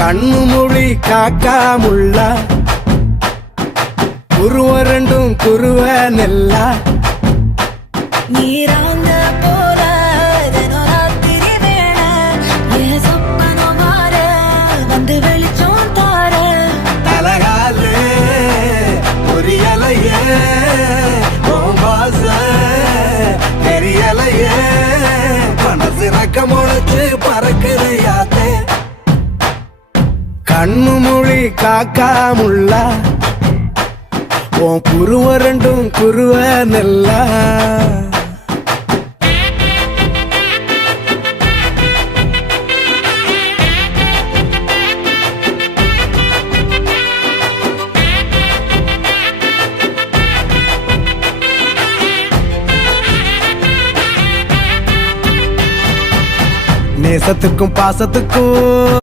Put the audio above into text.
கண்ணு மொழி காக்காமுள்ள குருவ ரெண்டும் குருவ நெல்லா நீராங்க போல தினராத்திரி வேண என் சொப்பனம் மாற வந்து வெளிச்சம் தார தலகாலே பொரியலையே ஓம்பாச தெரியலையே மனசு ரக்க முளைச்சு பறக்குதையாத்தே கண்ணு மொழி காக்காமுள்ள உன் குருவ ரெண்டும் குருவ நெல்லா நேசத்துக்கும் பாசத்துக்கும்